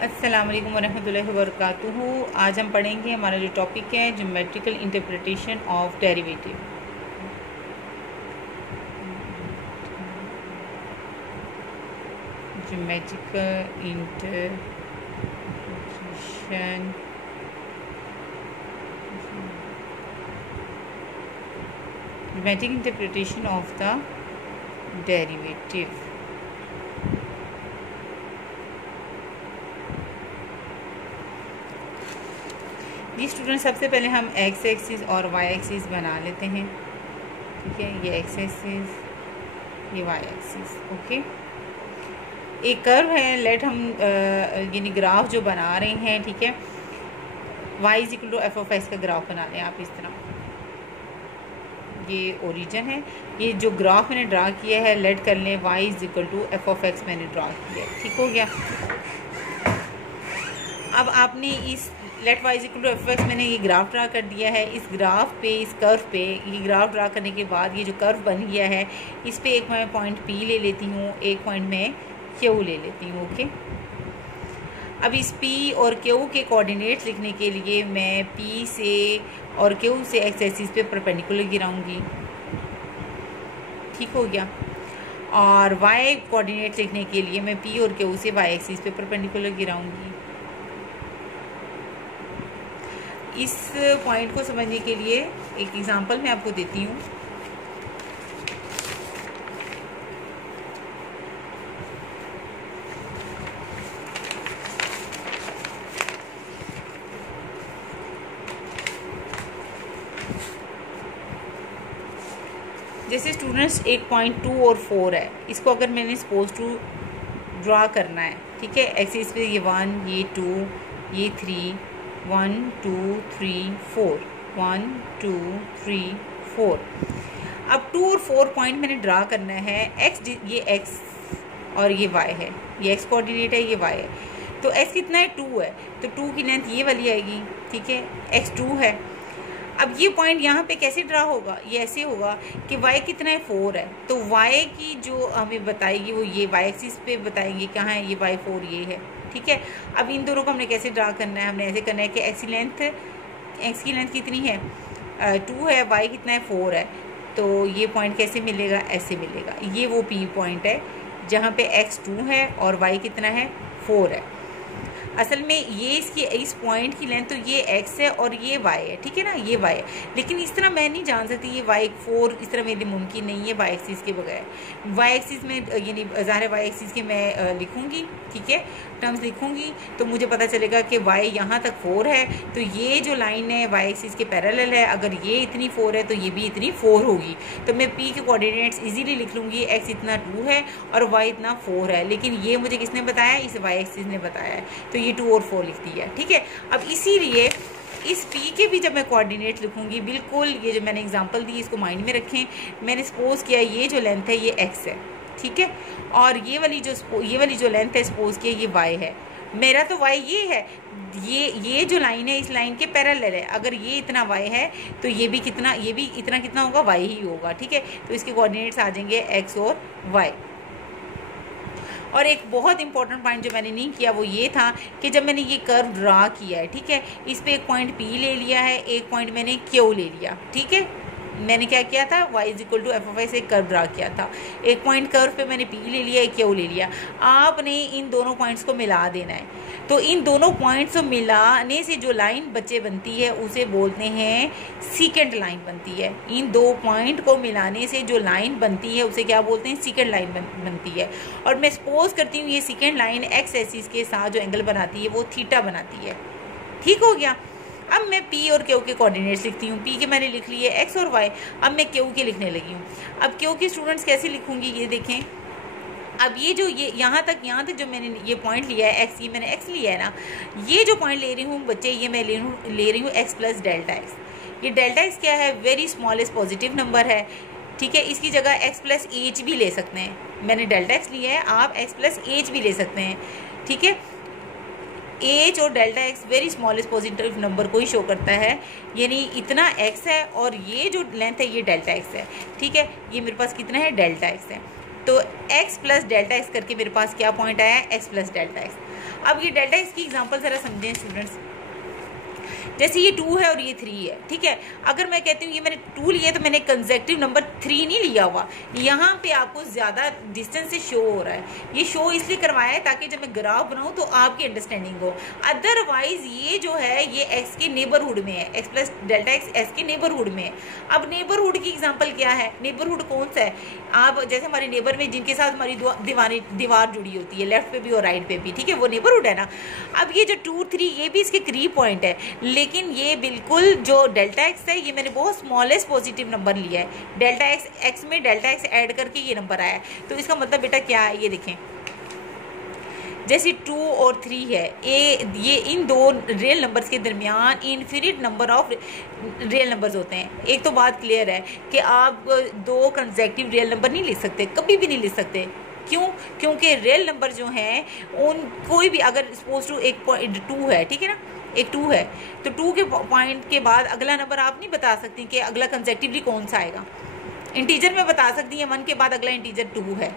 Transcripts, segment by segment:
अस्सलाम वालेकुम वरहमतुल्लाहि वबरकातुहू। आज हम पढ़ेंगे, हमारा जो टॉपिक है geometrical interpretation of derivative. Geometrical interpretation of the derivative. जी स्टूडेंट, सबसे पहले हम एक्स एक्सिस और वाई एक्सिस बना लेते हैं। ठीक है, ये एक्स एक्सिस, ये वाई एक्सिस। ओके, एक कर्व है, लेट हम यानी ग्राफ जो बना रहे हैं, ठीक है, Y is equal to F of X का ग्राफ बना लें आप इस तरह। ये ओरिजिन है, ये जो ग्राफ मैंने ड्रा किया है, लेट कर लें Y is equal to F of X मैंने ड्रा किया है। ठीक हो गया। अब आपने इस let Y is equal to F X मैंने ये ग्राफ ड्रा कर दिया है। इस ग्राफ पे, इस कर्व पे, ये ग्राफ ड्रा करने के बाद ये जो कर्व बन गया है, इस पे एक मैं पॉइंट पी ले लेती हूँ, एक पॉइंट मैं क्यू ले लेती हूँ। ओके, अब इस पी और क्यू के कोऑर्डिनेट्स लिखने के लिए मैं पी से और क्यू से एक्स एक्सिस पे परपेंडिकुलर गिराऊंगी। ठीक हो गया। और वाई कोऑर्डिनेट्स लिखने के लिए मैं पी और क्यू से वाई एक्सिस पे परपेंडिकुलर गिराऊंगी। इस पॉइंट को समझने के लिए एक एग्जांपल मैं आपको देती हूँ। जैसे स्टूडेंट्स, एक पॉइंट 2 और 4 है, इसको अगर मैंने सपोज टू ड्रा करना है, ठीक है, एक्सिस पे ये 1, ये 2, ये 3, 1 2 3 4, 1 2 3 4। अब 2 और 4 पॉइंट मैंने ड्रा करना है। एक्स, ये एक्स और ये वाई है, ये एक्स कोऑर्डिनेट है, ये वाई है। तो एक्स कितना है? 2 है, तो 2 की लेंथ ये वाली आएगी। ठीक है, एक्स 2 है। अब ये पॉइंट यहाँ पे कैसे ड्रा होगा? ये ऐसे होगा कि y कितना है? 4 है। तो y की जो हमें बताएगी वो ये y एक्सिस पे बताएंगे कहाँ है ये y, 4 ये है। ठीक है, अब इन दोनों को हमने कैसे ड्रा करना है? हमने ऐसे करना है कि x की लेंथ कितनी है? 2 है, y कितना है? 4 है। तो ये पॉइंट कैसे मिलेगा? ऐसे मिलेगा। ये वो P पॉइंट है जहाँ पे x 2 है और y कितना है? 4 है। असल में ये इसकी, इस पॉइंट की लेंथ तो ये x है और ये y है। ठीक है ना, ये y है। लेकिन इस तरह मैं नहीं जान सकती ये y 4 इस तरह मेरे लिए मुमकिन नहीं है y एक्सिस के बगैर। y एक्सिस में यानी ज़ाहिर y एक्सिस के मैं लिखूँगी, ठीक है, टर्म्स लिखूँगी, तो मुझे पता चलेगा कि y यहाँ तक 4 है, तो ये जो लाइन है y एक्सिस के पैरेलल है। अगर ये इतनी 4 है तो ये भी इतनी 4 होगी। तो मैं p के कोऑर्डिनेट्स इजीली लिख लूँगी। x इतना 2 है और y इतना 4 है। लेकिन ये मुझे किसने बताया? इस y एक्सिस ने बताया है, तो ये 2 और 4 लिख दिया। ठीक है, अब इसीलिए इस p के भी जब मैं कोऑर्डिनेट लिखूंगी, बिल्कुल ये जो मैंने एग्जांपल दी इसको माइंड में रखें। मैंने सपोज किया ये जो लेंथ है ये x है, ठीक है, और ये वाली जो लेंथ है सपोज किया ये y है। मेरा तो y ये है, ये जो लाइन है इस लाइन के पैरेलल है। अगर ये इतना y है तो ये भी इतना कितना होगा? y ही होगा। ठीक है, तो इसके कोऑर्डिनेट्स आ जाएंगे x और y। और एक बहुत इंपॉर्टेंट पॉइंट जो मैंने नहीं किया वो ये था कि जब मैंने ये कर्व ड्रा किया है, ठीक है, इस पे एक पॉइंट P ले लिया है, एक पॉइंट मैंने Q ले लिया। ठीक है, मैंने क्या किया था? y is equal to F of X एक कर्व ड्रा किया था। एक पॉइंट कर्व पे मैंने P ले लिया, एक Q ले लिया। आपने इन दोनों पॉइंट्स को मिला देना है। तो इन दोनों पॉइंट्स को मिलाने से जो लाइन बच्चे बनती है उसे बोलते हैं सीकेंट लाइन बनती है। इन दो पॉइंट को मिलाने से जो लाइन बनती है उसे क्या बोलते हैं? सीकेंट लाइन बनती है। और मैं सपोज करती हूँ ये सीकेंट लाइन एक्स एक्सिस के साथ जो एंगल बनाती है वो थीटा बनाती है। ठीक हो गया। अब मैं P और Q के कोऑर्डिनेट्स लिखती हूँ। P के मैंने लिख लिए x और y। अब मैं Q के लिखने लगी हूँ। अब Q के स्टूडेंट्स कैसे लिखूंगी ये देखें। अब ये जो यहाँ तक जो मैंने ये पॉइंट लिया है x, ये मैंने x लिया है ना, ये जो पॉइंट ले रही हूँ बच्चे, ये मैं ले रही हूँ x प्लस डेल्टा x। ये डेल्टा x क्या है? वेरी स्मॉलेस्ट पॉजिटिव नंबर है। ठीक है, इसकी जगह x प्लस एच भी ले सकते हैं। मैंने डेल्टा x लिया है, आप x प्लस एच भी ले सकते हैं। ठीक है, एच और delta x very smallest positive number को ही शो करता है, यानी इतना एक्स है और ये जो लेंथ है ये डेल्टा एक्स है। ठीक है, ये मेरे पास कितना है? डेल्टा एक्स है। तो x प्लस डेल्टा एक्स करके मेरे पास क्या पॉइंट आया है, x प्लस डेल्टा एक्स। अब ये डेल्टा एक्स की एग्जांपल ज़रा समझें स्टूडेंट्स। जैसे ये 2 है और ये 3 है, ठीक है। अगर मैं कहती हूँ ये मैंने 2 लिया है तो मैंने कंसेक्टिव नंबर 3 नहीं लिया हुआ। यहाँ पे आपको ज़्यादा डिस्टेंस से शो हो रहा है, ये शो इसलिए करवाया है ताकि जब मैं ग्राफ बनाऊँ तो आपकी अंडरस्टैंडिंग हो। अदरवाइज ये जो है ये एक्स के नेबरहुड में है, x plus delta x x के नेबरहुड में है। अब नेबरहुड की एग्जाम्पल क्या है, नेबरहुड कौन सा है, आप जैसे हमारे नेबर में जिनके साथ हमारी दीवार जुड़ी होती है, लेफ्ट पे भी और राइट पे भी, ठीक है, वो नेबरहुड है ना। अब ये जो 2, 3 ये भी इसके करीब पॉइंट है, लेकिन ये बिल्कुल जो डेल्टा एक्स है ये मैंने बहुत स्मॉलेस्ट पॉजिटिव नंबर लिया है। डेल्टा एक्स एक्स में डेल्टा एक्स ऐड करके ये नंबर आया है। तो इसका मतलब बेटा क्या है, ये देखें जैसे 2 और 3 है, ये इन दो रियल नंबर्स के दरमियान infinite number of real numbers होते हैं। एक तो बात क्लियर है कि आप दो कंसेक्टिव रियल नंबर नहीं लिख सकते, कभी भी नहीं लिख सकते। क्यों? क्योंकि रियल नंबर जो हैं उन कोई भी अगर सपोज टू एक 2 है, ठीक है ना, एक 2 है तो 2 के पॉइंट के बाद अगला नंबर आप नहीं बता सकती कि अगला कंसेक्टिवली कौन सा आएगा। इंटीजर में बता सकती हैं 1 के बाद अगला इंटीजर 2 है,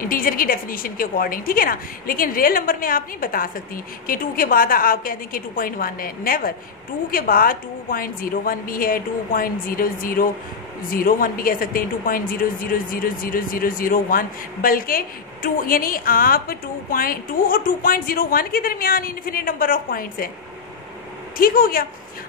इंटीजर की डेफिनेशन के अकॉर्डिंग, ठीक है ना। लेकिन रियल नंबर में आप नहीं बता सकती कि 2 के बाद आप कह दें कि 2.1 है, नेवर। 2 के बाद 2.01 भी है, 2.0001 भी कह सकते हैं, 2.00000001, बल्कि 2 यानी आप 2.2 और 2.01 के दरमियान इन्फिनिट नंबर ऑफ पॉइंट्स हैं। ठीक हो गया।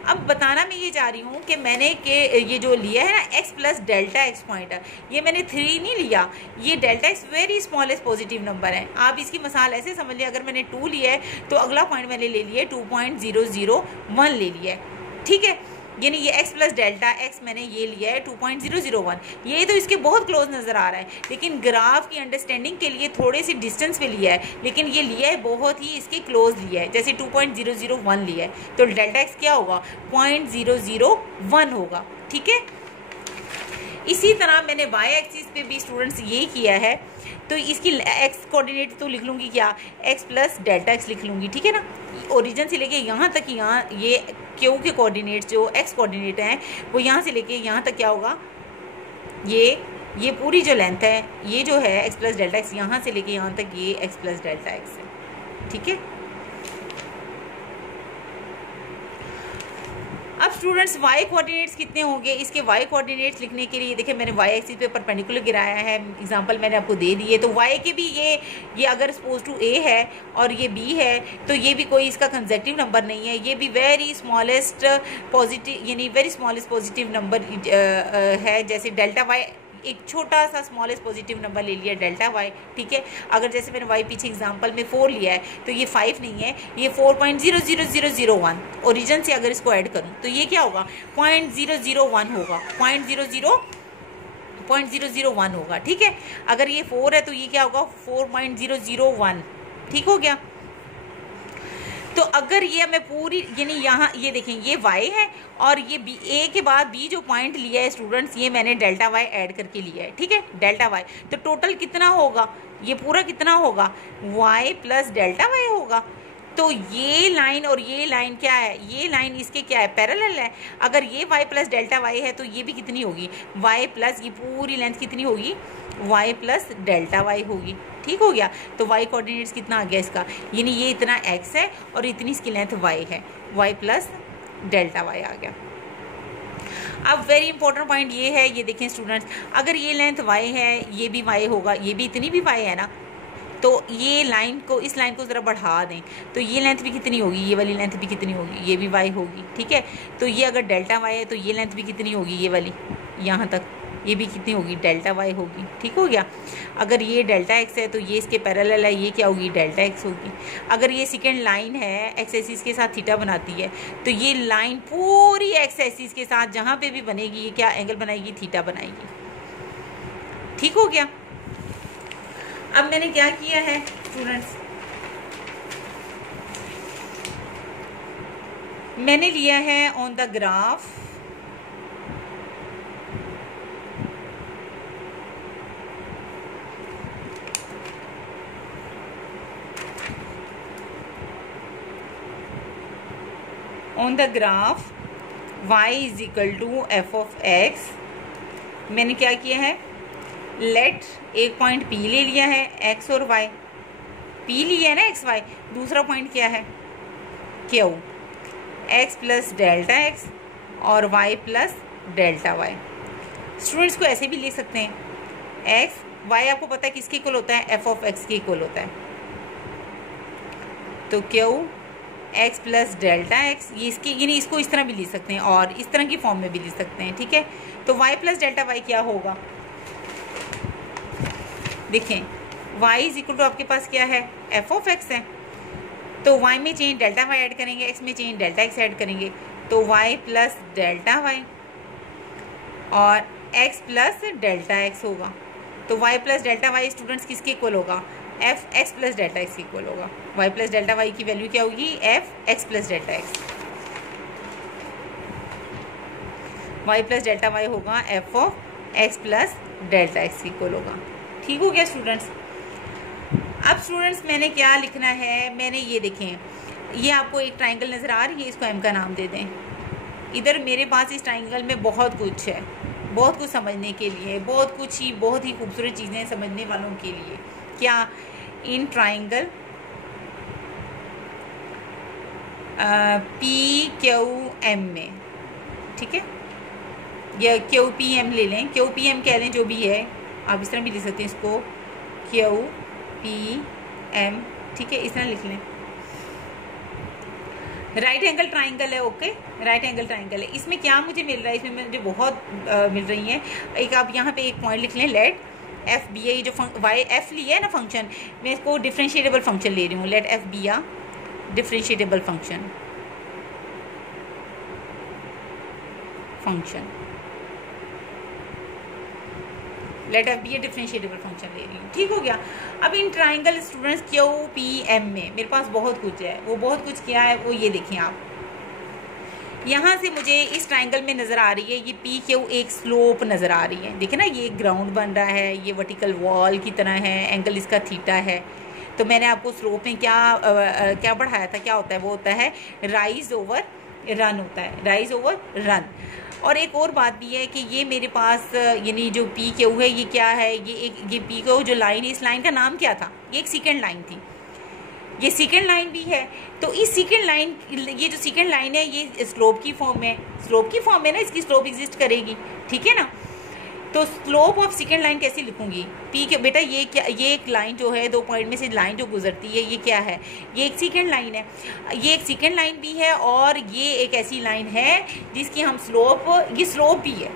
अब बताना मैं ये चाह रही हूँ कि मैंने ये जो लिया है ना x plus delta x point, ये मैंने 3 नहीं लिया, ये delta x very smallest positive number है। आप इसकी मिसाल ऐसे समझ लिया, अगर मैंने 2 लिया है तो अगला पॉइंट मैंने ले लिया 2.001 ले लिया है, ठीक है। यानी ये x प्लस डेल्टा एक्स मैंने ये लिया है 2.001, ये तो इसके बहुत क्लोज नज़र आ रहा है, लेकिन ग्राफ की अंडरस्टैंडिंग के लिए थोड़े से डिस्टेंस पे लिया है, लेकिन ये लिया है बहुत ही इसके क्लोज लिया है, जैसे 2.001 लिया है तो डेल्टा एक्स क्या होगा, 0.001 होगा, ठीक है। इसी तरह मैंने y एक्सिस पे भी स्टूडेंट्स ये किया है, तो इसकी x कोऑर्डिनेट तो लिख लूँगी क्या, x प्लस डेल्टा एक्स लिख लूँगी, ठीक है ना। ओरिजिन से लेके यहाँ तक, यहाँ ये क्यू के कोऑर्डिनेट जो x कोऑर्डिनेट हैं वो यहाँ से लेके यहाँ तक क्या होगा, ये पूरी जो लेंथ है ये जो है x प्लस डेल्टा एक्स, यहाँ से लेके यहाँ तक ये x प्लस डेल्टा एक्स है, ठीक है। अब स्टूडेंट्स y कोऑर्डिनेट्स कितने होंगे, इसके y कोऑर्डिनेट्स लिखने के लिए देखिए मैंने y एक्सिस पे परपेंडिकुलर गिराया है, एग्जांपल मैंने आपको दे दी है। तो y के भी ये अगर सपोज टू a है और ये b है तो ये भी कोई इसका कंसेक्टिव नंबर नहीं है, ये भी वेरी स्मॉलेस्ट पॉजिटिव यानी वेरी स्मॉलेस्ट पॉजिटिव नंबर है। जैसे डेल्टा y एक छोटा सा स्मॉलेस्ट पॉजिटिव नंबर ले लिया डेल्टा y, ठीक है। अगर जैसे मैंने y पीछे एग्जांपल में 4 लिया है तो ये 5 नहीं है, ये 4.00001 ओरिजिन से अगर इसको ऐड करूं तो ये क्या होगा, 0.001 होगा, 0.001 होगा, ठीक है। अगर ये 4 है तो ये क्या होगा, 4.001, ठीक हो गया। तो अगर ये मैं पूरी यानी यहाँ ये देखें ये y है और ये b, a के बाद b जो पॉइंट लिया है स्टूडेंट्स ये मैंने डेल्टा y ऐड करके लिया है, ठीक है, डेल्टा y। तो टोटल कितना होगा, ये पूरा कितना होगा, y प्लस डेल्टा y होगा। तो ये लाइन और ये लाइन क्या है, ये लाइन इसके क्या है, पैरेलल है। अगर ये y प्लस डेल्टा y है तो ये भी कितनी होगी, y प्लस ये पूरी लेंथ कितनी होगी, y प्लस डेल्टा y होगी, ठीक हो गया। तो y कोऑर्डिनेट्स कितना आ गया इसका, यानी ये इतना x है और इतनी इसकी लेंथ y है, y प्लस डेल्टा y आ गया। अब वेरी इंपॉर्टेंट पॉइंट ये है, ये देखें स्टूडेंट्स, अगर ये लेंथ y है ये भी y होगा, ये भी इतनी भी y है ना, तो ये लाइन को इस लाइन को ज़रा बढ़ा दें तो ये लेंथ भी कितनी होगी, ये वाली लेंथ भी कितनी होगी, ये भी y होगी, ठीक है। तो ये अगर डेल्टा y है तो ये लेंथ भी कितनी होगी, ये वाली यहाँ तक ये भी कितनी होगी, डेल्टा y होगी, ठीक हो गया। अगर ये डेल्टा x है तो ये इसके पैरेलल है, ये क्या होगी, डेल्टा x होगी। अगर ये सेकेंड लाइन है x एक्सिस के साथ थीटा बनाती है तो ये लाइन पूरी x एक्सिस के साथ जहाँ पे भी बनेगी ये क्या एंगल बनाएगी, थीटा बनाएगी, ठीक हो गया। अब मैंने क्या किया है स्टूडेंट्स, मैंने लिया है on the graph y is equal to f of x। मैंने क्या किया है, लेट एक पॉइंट P ले लिया है, x और y, P लिया है ना x y, दूसरा पॉइंट क्या है Q, x plus delta x और y plus delta y। Students को ऐसे भी लिख सकते हैं, x y आपको पता है किसके इक्वल होता है, f ऑफ x के इक्वल होता है, तो Q x plus delta x, ये इसकी यानी इसको इस तरह भी लिख सकते हैं और इस तरह की फॉर्म में भी लिख सकते हैं, ठीक है। तो y प्लस डेल्टा y क्या होगा, देखें y इज इक्वल टू आपके पास क्या है, f ऑफ x है, तो y में चेंज डेल्टा y ऐड करेंगे, x में चेंज डेल्टा x ऐड करेंगे, तो y प्लस डेल्टा y और x प्लस डेल्टा x होगा। तो y plus delta y students किसके इक्वल होगा, f x plus delta x के इक्वल होगा। y प्लस डेल्टा y की वैल्यू क्या होगी, f x plus delta x, y plus delta y होगा f of x plus delta x के equal होगा। ठीक हो गया स्टूडेंट्स। अब स्टूडेंट्स मैंने क्या लिखना है, मैंने ये देखें, ये आपको एक ट्राइंगल नज़र आ रही है, इसको m का नाम दे दें। इधर मेरे पास इस ट्राइंगल में बहुत कुछ है, बहुत कुछ समझने के लिए, बहुत ही खूबसूरत चीज़ें समझने वालों के लिए। क्या, इन ट्राइंगल PQM में, ठीक है, या QPM ले लें, QPM कह लें, जो भी है आप इस तरह भी लिख सकते हैं इसको, QPM, ठीक है, इस तरह लिख लें। राइट एंगल ट्राइंगल है, ओके, राइट एंगल ट्राइंगल है। इसमें क्या मुझे मिल रहा है, इसमें मुझे बहुत मिल रही हैं। एक आप यहाँ पे एक पॉइंट लिख लें, लेट एफ बी ए, जो वाई एफ लिया है ना फंक्शन, मैं इसको डिफरेंशिएटेबल फंक्शन ले रही हूँ, लेट एफ बी आ डिफरेंशिएटेबल फंक्शन, लेट एफ बी ए डिफरेंशिएटेबल फंक्शन ले रही हूँ। ठीक हो गया। अब इन ट्राइंगल स्टूडेंट्स QPM में मेरे पास बहुत कुछ है, वो बहुत कुछ क्या है वो ये देखें आप। यहाँ से मुझे इस ट्राइंगल में नज़र आ रही है ये PQ एक स्लोप नज़र आ रही है, देखिए ना, ये ग्राउंड बन रहा है, ये वर्टिकल वॉल की तरह है, एंगल इसका थीटा है। तो मैंने आपको स्लोप में क्या पढ़ाया था, क्या होता है, वो होता है राइज ओवर रन होता है, राइज ओवर रन। और एक और बात भी है कि ये मेरे पास यानी जो PQ है ये क्या है, ये PQ जो लाइन है, इस लाइन का नाम क्या था, ये एक सेकेंड लाइन थी, ये सेकेंड लाइन भी है। तो इस सेकेंड लाइन, ये जो सेकेंड लाइन है ये स्लोप की फॉर्म में, ना, इसकी स्लोप एग्जिस्ट करेगी, ठीक है ना। तो स्लोप ऑफ सेकेंड लाइन कैसे लिखूंगी, पी के बेटा, ये क्या, ये एक लाइन जो है, 2 पॉइंट में से लाइन जो गुजरती है, ये क्या है, ये एक सेकेंड लाइन है, ये एक सेकेंड लाइन भी है और ये एक ऐसी लाइन है जिसकी हम स्लोप, ये स्लोप भी है,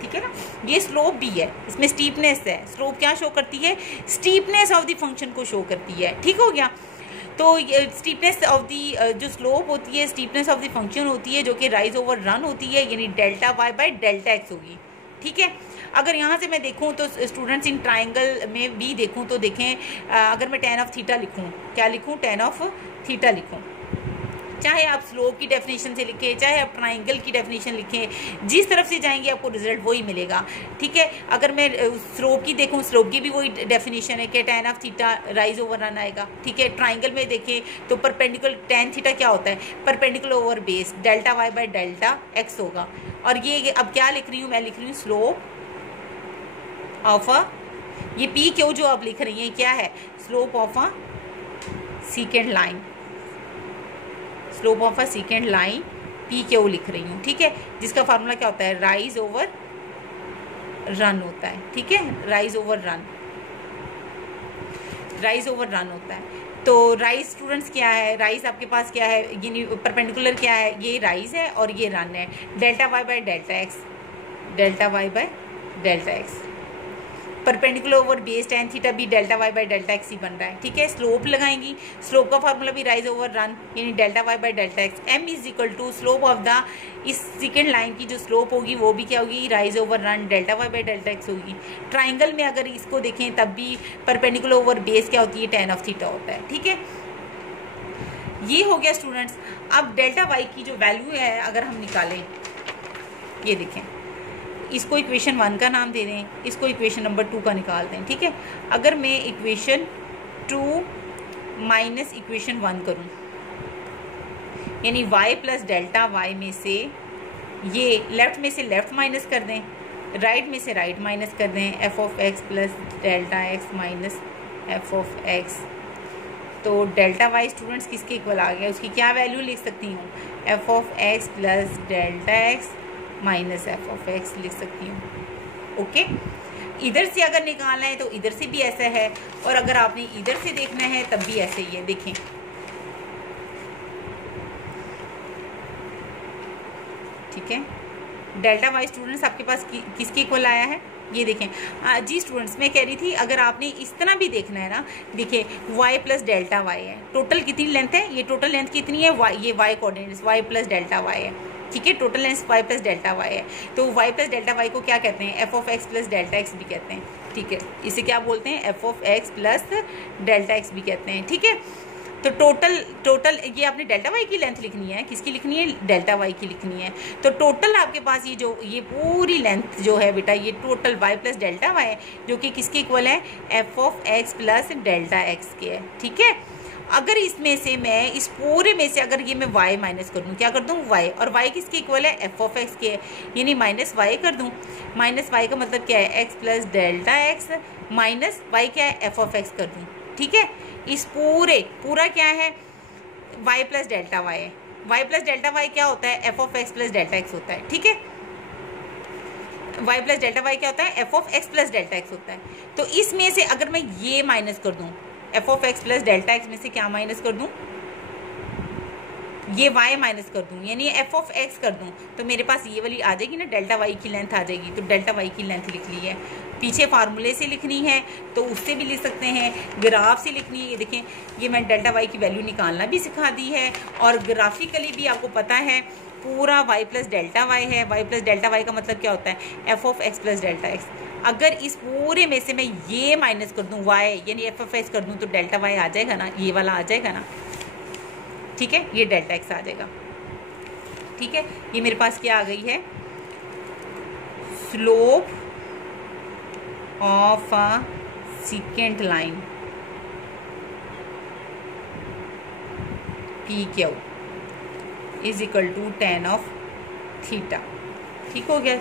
ठीक है ना, ये स्लोप भी है, इसमें स्टीपनेस है। स्लोप क्या शो करती है, स्टीपनेस ऑफ द फंक्शन को शो करती है। ठीक हो गया। तो स्टीपनेस ऑफ दी जो स्लोप होती है, स्टीपनेस ऑफ द फंक्शन होती है, जो कि राइज ओवर रन होती है, यानी delta Y by delta x होगी। ठीक है। अगर यहाँ से मैं देखूँ तो स्टूडेंट्स इन ट्राइंगल में भी देखूँ तो देखें, अगर मैं tan ऑफ थीटा लिखूँ, क्या लिखूँ, tan ऑफ थीटा लिखूँ, चाहे आप स्लोप की डेफिनेशन से लिखें, चाहे आप ट्राइंगल की डेफिनेशन लिखें, जिस तरफ से जाएंगे आपको रिजल्ट वही मिलेगा। ठीक है। अगर मैं स्लोप की देखूं, स्लोप की भी वही डेफिनेशन है कि tan of theta rise over run आएगा। ठीक है। ट्राइंगल में देखें तो परपेंडिकुलर tan थीटा क्या होता है, perpendicular over base delta Y by delta x होगा। और ये अब क्या लिख रही हूँ, मैं लिख रही हूँ स्लोप ऑफ अ, ये पी क्यू जो आप लिख रही हैं क्या है, slope of a second line, slope of a second line p Q लिख रही हूँ। ठीक है। जिसका फार्मूला क्या होता है, राइज ओवर रन होता है। ठीक है। Rise over run, rise over run होता है। तो राइज स्टूडेंट्स क्या है, राइज आपके पास क्या है, यानी परपेंडिकुलर क्या है, ये राइज है और ये रन है, delta Y by delta X, delta Y by delta X. Perpendicular over base tan theta भी delta Y by delta X ही बन रहा है। ठीक है। स्लोप लगाएंगी, स्लोप का फार्मूला भी राइज ओवर रन, यानी delta Y by delta X. m is equal to slope of the, इस सेकेंड लाइन की जो स्लोप होगी वो भी क्या होगी, rise over run delta Y by delta x होगी। ट्राइंगल में अगर इसको देखें तब भी परपेंडिकुलर ओवर बेस क्या होती है, tan ऑफ थीटा होता है। ठीक है। ये हो गया स्टूडेंट्स। अब डेल्टा वाई की जो वैल्यू है अगर हम निकालें, ये देखें, इसको इक्वेशन 1 का नाम दे दें, इसको इक्वेशन नंबर 2 का निकाल दें। ठीक है। अगर मैं इक्वेशन 2 माइनस इक्वेशन 1 करूं, यानी y प्लस डेल्टा वाई में से ये लेफ्ट में से लेफ्ट माइनस कर दें, राइट में से राइट माइनस कर दें, F of x plus delta x minus F of x. तो डेल्टा वाई स्टूडेंट्स किसके इक्वल आ गया, उसकी क्या वैल्यू लिख सकती हूँ, F of x plus delta x minus F of x लिख सकती हूँ। ओके, इधर से अगर निकालना है तो इधर से भी ऐसा है, और अगर आपने इधर से देखना है तब भी ऐसे ही है। देखें, ठीक है, डेल्टा वाई स्टूडेंट्स आपके पास किसके इक्वल आया है, ये देखें। जी स्टूडेंट्स, मैं कह रही थी अगर आपने इस तरह भी देखना है ना, देखिए y प्लस डेल्टा वाई है, टोटल कितनी लेंथ है, ये टोटल लेंथ कितनी है, y, ये y coordinates y plus delta y है, ठीक है, total length y plus delta y है। तो y प्लस डेल्टा वाई को क्या कहते हैं, F of x plus delta x भी कहते हैं, ठीक है, इसे क्या बोलते हैं, F of x plus delta x भी कहते हैं, ठीक है। तो टोटल ये आपने डेल्टा वाई की लेंथ लिखनी है, किसकी लिखनी है, डेल्टा वाई की लिखनी है। तो टोटल आपके पास ये पूरी लेंथ जो है बेटा, ये total y plus delta y है, जो कि किसके इक्वल है, f of x plus delta x के है, ठीक है। अगर इसमें से मैं इस पूरे में से अगर ये मैं y माइनस कर दूँ, क्या कर दूँ, y, और y किसके इक्वल है, एफ ऑफ एक्स के है, यानी माइनस वाई कर दूँ। माइनस वाई का मतलब क्या है, x plus delta x minus y क्या है, एफ ऑफ एक्स कर दूँ, ठीक है। इस पूरा क्या है, y प्लस डेल्टा वाई है, y प्लस डेल्टा वाई क्या होता है, f of x plus delta x होता है, ठीक है। y प्लस डेल्टा वाई क्या होता है, f of x plus delta x होता है। तो इसमें से अगर मैं ये माइनस कर दूँ, F of x plus delta x में से क्या माइनस कर दूँ, ये y माइनस कर दूँ, यानी एफ ऑफ एक्स कर दूँ, तो मेरे पास ये वाली आ जाएगी ना, डेल्टा वाई की लेंथ आ जाएगी। तो डेल्टा वाई की लेंथ लिख ली है, पीछे फार्मूले से लिखनी है तो उससे भी लिख सकते हैं, ग्राफ से लिखनी है। ये देखें, ये मैं डेल्टा वाई की वैल्यू निकालना भी सिखा दी है, और ग्राफिकली भी आपको पता है पूरा y प्लस डेल्टा वाई है। y प्लस डेल्टा वाई का मतलब क्या होता है, f of x plus delta x. अगर इस पूरे में से मैं ये माइनस कर दूँ y, यानी एफ ऑफ एक्स कर दूँ, तो डेल्टा वाई आ जाएगा ना, ये वाला आ जाएगा ना, ठीक है, ये डेल्टा एक्स आ जाएगा, ठीक है। ये मेरे पास क्या आ गई है, slope of a second line p q is equal to tan of theta, ठीक हो गया।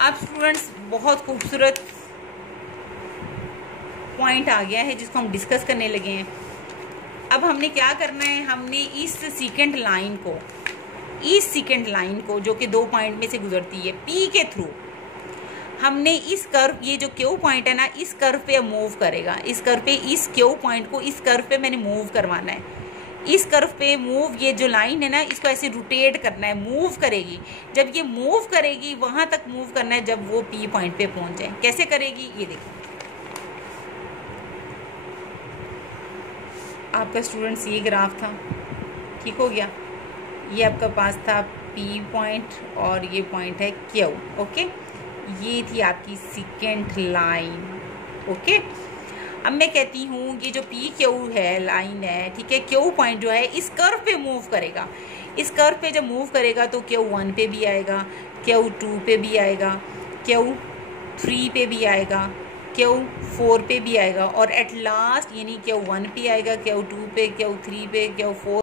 अब स्टूडेंट्स बहुत खूबसूरत पॉइंट आ गया है जिसको हम डिस्कस करने लगे हैं। अब हमने क्या करना है, हमने इस सेकेंड लाइन को जो कि 2 पॉइंट में से गुजरती है P के थ्रू, हमने इस कर्व, ये जो Q पॉइंट है ना, इस कर्व पे मूव करेगा, इस कर्व पे, इस Q पॉइंट को इस कर्व पे मैंने मूव करवाना है। इस कर्व पे मूव, ये जो लाइन है ना, इसको ऐसे रोटेट करना है, मूव करेगी। जब ये मूव करेगी वहां तक मूव करना है जब वो P पॉइंट पे पहुंच जाए। कैसे करेगी, ये देखिए आपका स्टूडेंट्स, ये ग्राफ था, ठीक हो गया। ये आपका पास था P पॉइंट और ये पॉइंट है Q, ओके। ये थी आपकी सेकेंड लाइन, ओके। अब मैं कहती हूँ ये जो पी क्यू है, लाइन है, ठीक है, Q पॉइंट जो है इस कर्व पे मूव करेगा। इस कर्व पे जब मूव करेगा तो Q1 पे भी आएगा, Q2 पे भी आएगा, Q3 पे भी आएगा, Q4 पे भी आएगा, और एट लास्ट यानी Q1 पे आएगा, Q2 पे, Q3 पे, Q4